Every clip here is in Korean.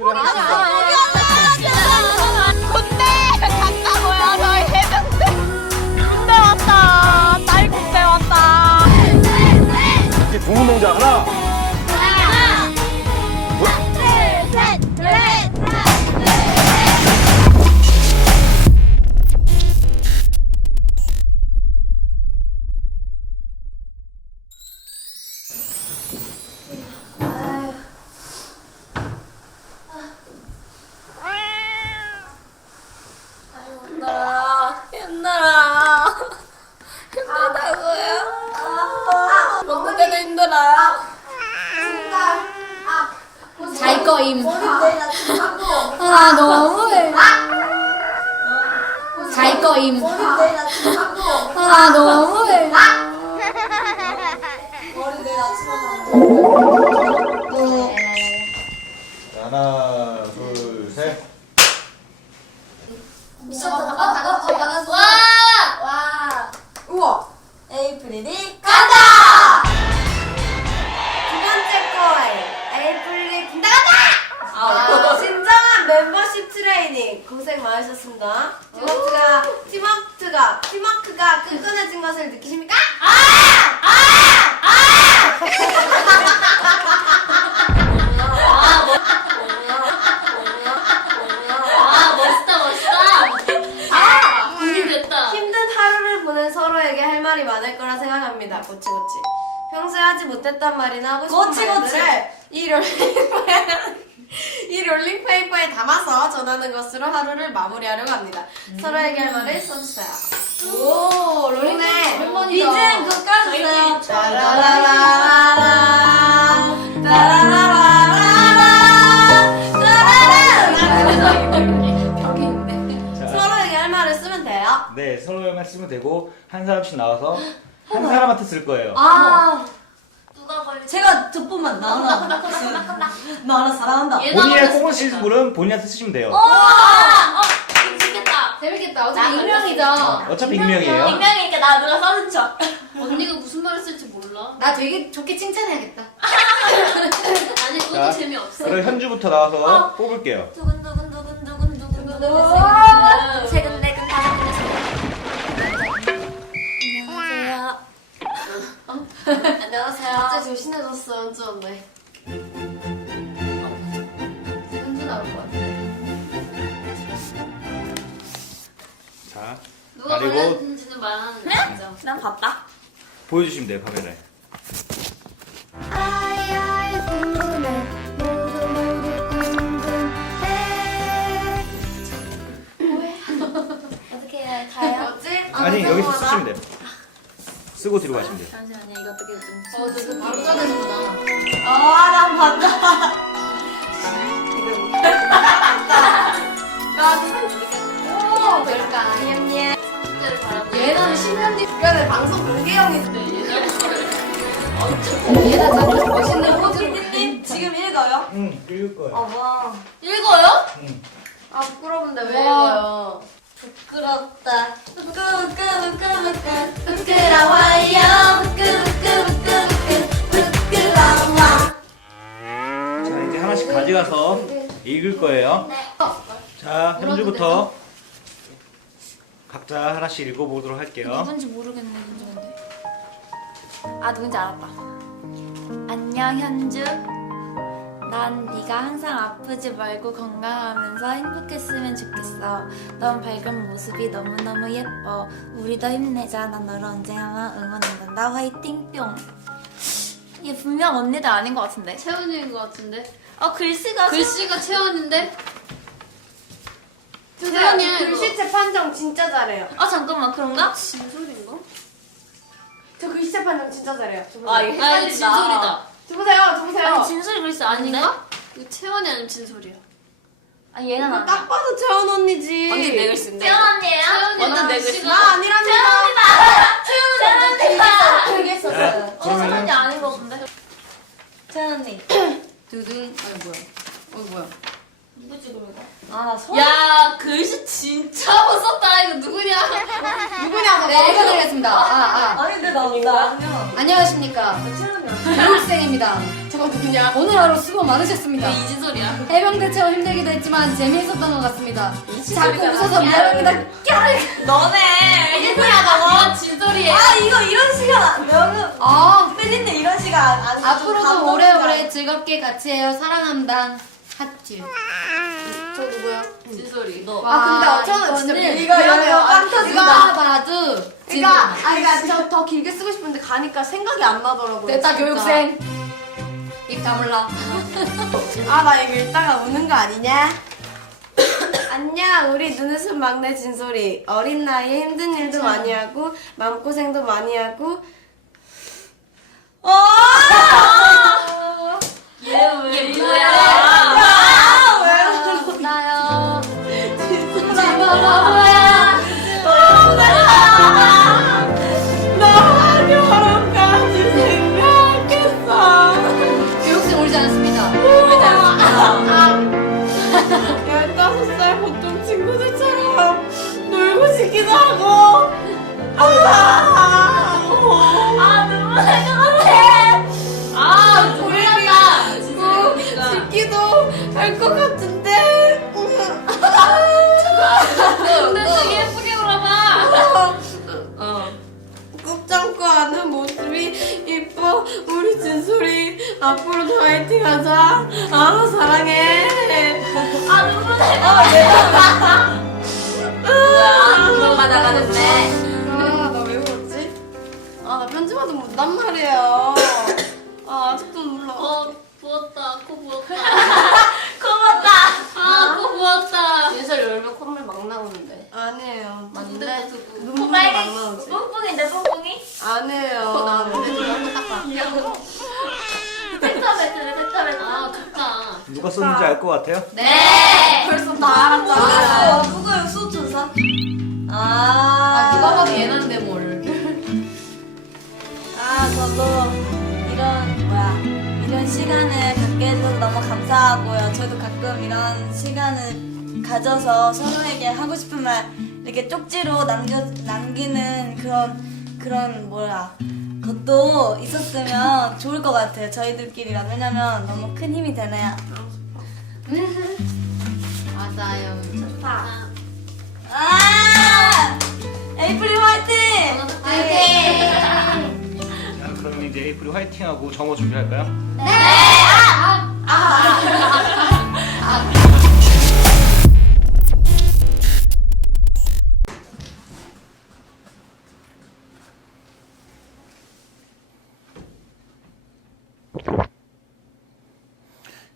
군대 하나, 둘, 셋. 와! 와! 우와! 에이프릴이 간다! 두 번째 거에 에이프릴이 군대 간다! 진정한 멤버십 트레이닝 고생 많으셨습니다. 팀워크가 팀워크가 팀워크가 끈끈해진 것을 느끼십니까? 아 생각합니다. 고치 고치. 평소에 하지 못했단 말이나 하고 싶은 고치, 말들을 이 롤링페이퍼에 이 롤링페이퍼에 담아서 전하는 것으로 하루를 마무리하려고 합니다. 서로에게 할 말을 써주세요. 오, 롤링페이퍼. 따라라라라라, 따라라라라라, 따라라라라. 자, 서로에게 할 말을 쓰면 돼요. 네, 서로만 쓰면 되고 한 사람씩 나와서 한 사람한테 쓸 거예요. 아, 누가 걸리 제가 저뿐만 나 하나 나 하나 사랑한다. 본인의 꽁을 쓰신 분은 본인한테 쓰시면 돼요. 어! 재밌겠다 재밌겠다 어차피 익명이죠 어차피 익명이에요. 익명이니까 나 누가 써는 척 언니가 무슨 말을 쓸지 몰라 나 되게 좋게 칭찬해야겠다. 아니 그것도 자, 재미없어 그럼 현주부터 나와서 뽑을게요. 두근두근 두근 두근 두근 세근네근 안녕하세요 안녕하세요 진짜 조신해졌어, 연주 언니. 현주 나올 것 같아 자, 누가 그리고 걸렸는지는 말하는 거 진짜 난 봤다 보여주시면 돼요, 카메라에. 어떻게 해야 가요? 뭐지? 아니, 여기서 쓰시면 돼요. 쓰고 뒤로 가시면 돼요. 잠시만요 이거 어떻게 좀 어, 저도 바로 꺼내는구나. 아, 난 봤다. 오, 그럴까. 냠냠. 얘는 10년 뒤 주변에 방송 공개형이 네, 얘는 얘는 자꾸 멋있는 포즈로. 님 지금 읽어요? 응, 읽을 거예요. 어머. 읽어요? 응. 아, 부끄러운데 왜 와. 읽어요? 부끄럽다. 부끄부끄부끄부끄. 부끄러워요. 부끄부끄부끄부끄. 부끄러워. 자, 이제 하나씩 가져가서 읽을 거예요. 자, 현주부터 각자 하나씩 읽어보도록 할게요. 누군지 모르겠네, 근데. 아, 누군지 알았다. 안녕, 현주. 난 네가 항상 아프지 말고 건강하면서 행복했으면 좋겠어. 넌 밝은 모습이 너무너무 예뻐. 우리 도 힘내자. 난 너를 언제나 응원한단다. 화이팅 뿅. 이게 분명 언니들 아닌 것 같은데. 채원이인 것 같은데? 어 글씨가 글씨가 채원인데? 채원이야, 이거. 글씨체 판정 진짜 잘해요. 아 잠깐만 그런가? 진솔인가? 저 글씨체 판정 진짜 잘해요. 아 이거 아, 이거 진솔이다. 저 보세요. 아니 진솔이 글씨 아닌데? 아닌가? 이거 채원이 아니면 진솔이야. 아 얘는 아니야. 딱 봐도 채원 언니지. 언니 내 글씨인데. 채원 언니예요? 완전 내 글씨가. 나 아니랍니다. 채원이다. 되게 자, 했었어요. 어 채원 언니 아닌 것 같은데. 채원 언니. 두둥. 아니, 뭐야. 어, 뭐야. 누구지 그러고? 아, 소 야, 글씨 진짜 못 썼다. 이거 누구냐? 누구냐고 네, 읽어드리겠습니다. 아, 아. 아니 근데 나 나. 안녕하십니까. 교육생입니다. 저거 누구냐? 오늘 하루 수고 많으셨습니다. 왜 이진솔이야? 해병대 체험 힘들기도 했지만 재미있었던 것 같습니다. 자꾸 이진솔이잖아. 웃어서 미안합니다. 까르. 너네. 이진솔이야 너 진솔이야. 아 이거 이런 시간 명은 아 팬인데 이런 시간 안 앞으로도 오래오래 즐겁게 같이 해요. 사랑합니다. 핫질. 저 누구야? 진솔이 너. 아, 근데 어쩌면 진짜 이거는 이거 이거 이거 빵 누가 터진다. 봐도 그니까, 아, 그니까 저더 길게 쓰고 싶은데 가니까 생각이 안 나더라고요. 됐다 진짜. 교육생. 입 다물라. 아, 나 이거 읽다가 우는 거 아니냐? 안녕, 우리 눈웃음 막내 진솔이. 어린 나이에 힘든 일도 많이 하고, 마음고생도 많이 하고, 어! 얘 뭐야? 사랑해 아 눈물 날것 들어가 나가는데. 아나 왜 울었지? 아 나 편집하도 못단 말이에요. 아 아직도 몰라 어 부었다. 코 부었다. 고맙다. 아코 부었다. 예설 열면 콧물 막 나오는데. 아니에요. 맞는데 눈물이 막 빨개 나오지. 뿡뿡인데 뿡뿡이? 아니에요. 나오는데? 좀 한번 닦아. 테터베트네 테터베트 아 좋다. 누가 썼는지 알 것 같아요? 네. 벌써 다 알았잖아요 누구예요 수준사? 아 아 누가 봐도 얘는데 뭘. 아 저도 이런 뭐야 이런 시간을 갖게 해줘서 너무 감사하고요. 저도 가끔 이런 시간을 가져서 서로에게 하고 싶은 말 이렇게 쪽지로 남겨 남기는 그런 그런 뭐야 것도 있었으면 좋을 것 같아요. 저희들끼리가 왜냐면 너무 큰 힘이 되네요. 맞아요. 아 에이프릴 화이팅! 자, 그러면 이제 에이프릴 화이팅하고 점호 준비할까요?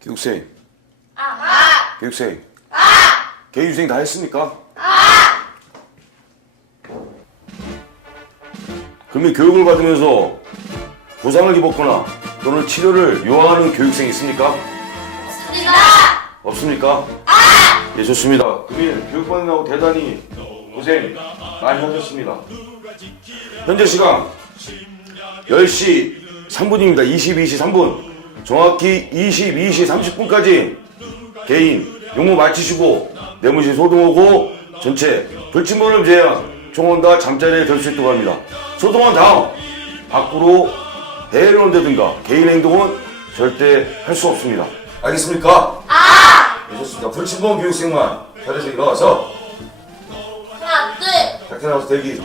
교육생. 교육생. 개유생 다 했습니까? 그러면 교육을 받으면서 부상을 입었거나 또는 치료를 요하는 교육생 있습니까? 없습니까? 예, 좋습니다. 그러면 교육받는다고 대단히 고생 많이 하셨습니다. 현재 시간 10시 3분입니다. 22시 3분. 정확히 22시 30분까지 개인 용무 마치시고 내무실 소등하고 전체 불침번을 제한 총원과 잠자리에 들 수 있도록 합니다. 소등한 다음 밖으로 대회를 온다든가 개인 행동은 절대 할 수 없습니다. 알겠습니까? 아! 네, 좋습니다. 불침번 교육생만 자리에서 일어나서 하나 둘 작전 나와서 대기.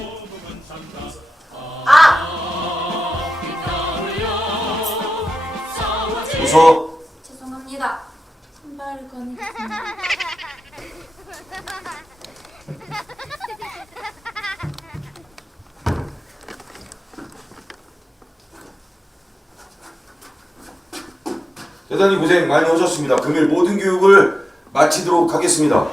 웃어. 죄송합니다. 신발을 꺼내겠습니다. 대단히 고생 많이 하셨습니다. 금일 모든 교육을 마치도록 하겠습니다.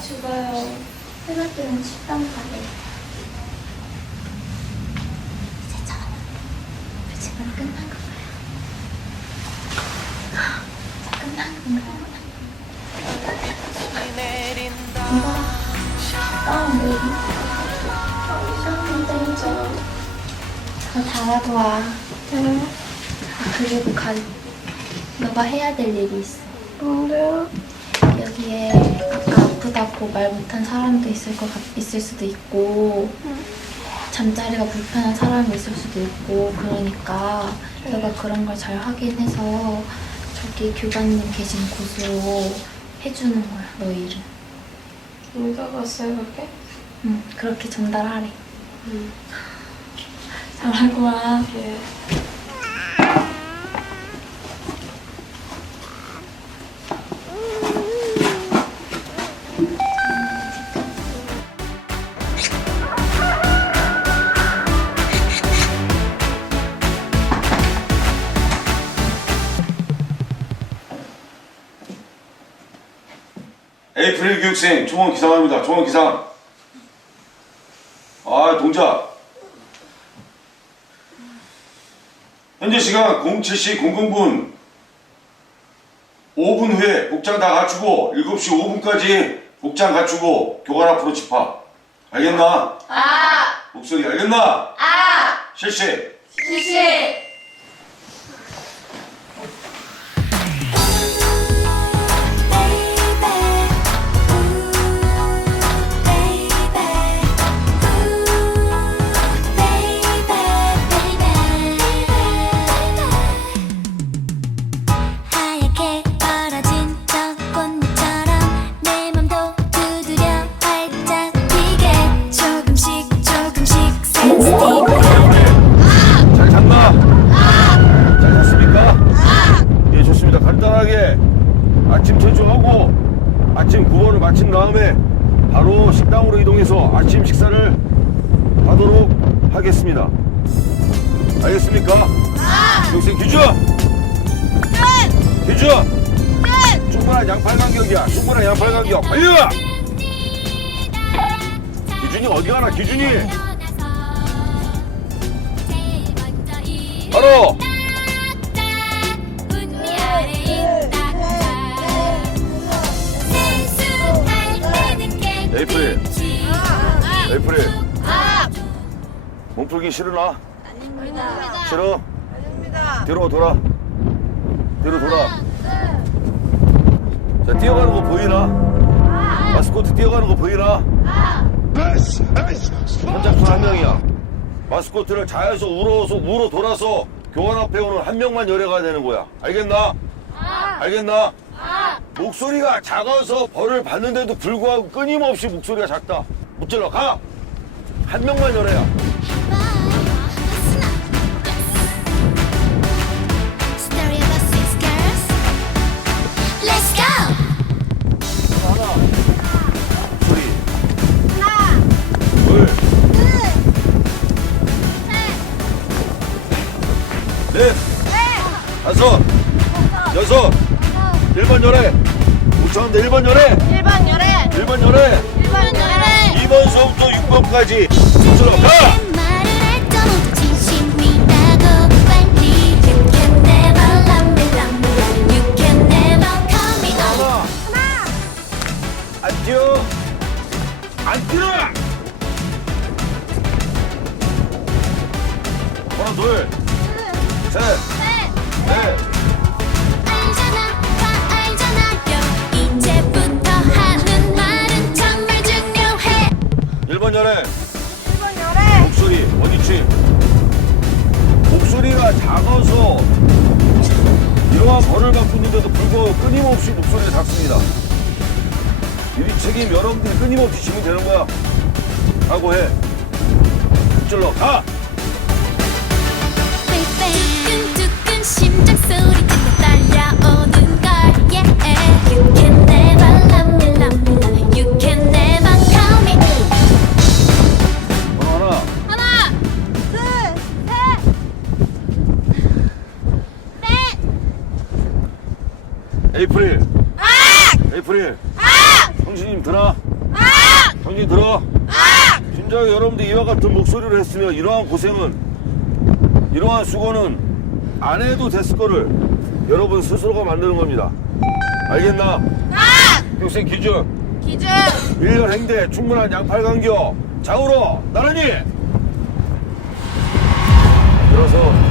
죽어요. 해가 뜨면 식당 가래. 이제 저는 뮤직은 끝난 건가요? 이제 끝난 건가요? 잘하고 와. 아, 그리고 가. 너가 해야 될 일이 있어. 뭔데요? 여기에 아까 아프다고 말 못한 사람도 있을 것 같, 있을 수도 있고 잠자리가 불편한 사람이 있을 수도 있고 그러니까 너가 그런 걸 잘 확인해서 저기 교관님 계신 곳으로 해주는 거야 너 일은. 누가 봤어요 그렇게? 응 그렇게 전달하래. 잘하고 와. 예. 에이프릴 교육생 총원 기상합니다. 총원 기상. 아 동작. 현재 시간 07시 00분 5분 후에 복장 다 갖추고 7시 5분까지 복장 갖추고 교관 앞으로 집합. 알겠나? 아. 목소리 알겠나? 아. 실시. 하얗 아침 체조하고 아침 9번을 마친 다음에 바로 식당으로 이동해서 아침 식사를 하도록 하겠습니다. 알겠습니까? 교생 기준! 기준! 충분한 양팔 간격이야. 충분한 양팔 간격. 빨리! 기준이 어디 가나, 기준이! 바로! 몸풀기 싫으나? 아닙니다. 싫어? 뒤로 돌아. 뒤로 돌아. 자, 뛰어가는 거 보이나? 마스코트 뛰어가는 거 보이나? 선착순 한 명이야. 마스코트를 자에서 우러서 우러 돌아서 교관 앞에 오는 한 명만 열애가 되는 거야. 알겠나? 알겠나? 목소리가 작아서 벌을 받는데도 불구하고 끊임없이 목소리가 작다. 무찔러 가. 한 명만 열애야. 우천대 일번 열애. 1번 열애 일번 열애. 1번 열애. 2번서부터 6번까지 우슬러 가. 안 뛰어. 안 뛰어. 하나, 둘, 셋, 넷. 소리가 작아서 이러한 벌을 받고 있는데도 불구하고 끊임없이 목소리가 작습니다. 이 책임 여러분들이 끊임없이 지면 되는 거야. 하고 해. 찔러 가! 두근두근 심장 소리 들려 딸려오는 걸 yeah. 에이프릴. 에이프릴. 형수님 들어? 형님 들어? 진짜 여러분들 이와 같은 목소리를 했으면 이러한 고생은 이러한 수고는 안 해도 됐을 거를 여러분 스스로가 만드는 겁니다. 알겠나? 평생 기준. 기준 1년 행대 충분한 양팔 간격. 좌우로 나란히. 들어서